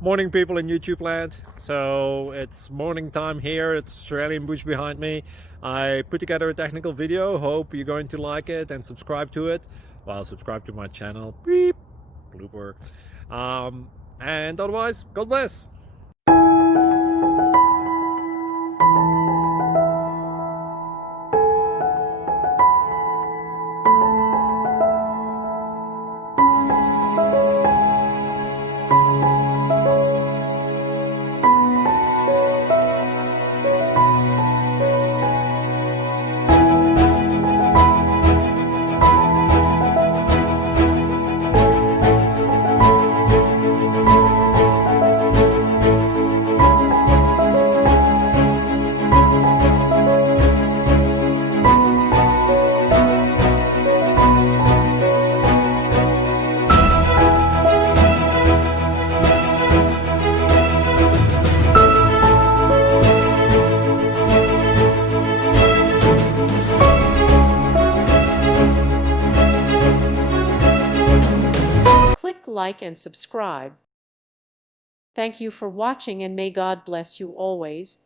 Morning, people in YouTube land. So it's morning time here. It's Australian bush behind me. I put together a technical video. Hope you're going to like it and subscribe to it. Well, subscribe to my channel. Beep, blooper. And otherwise, God bless. Click like and subscribe. Thank you for watching and may God bless you always.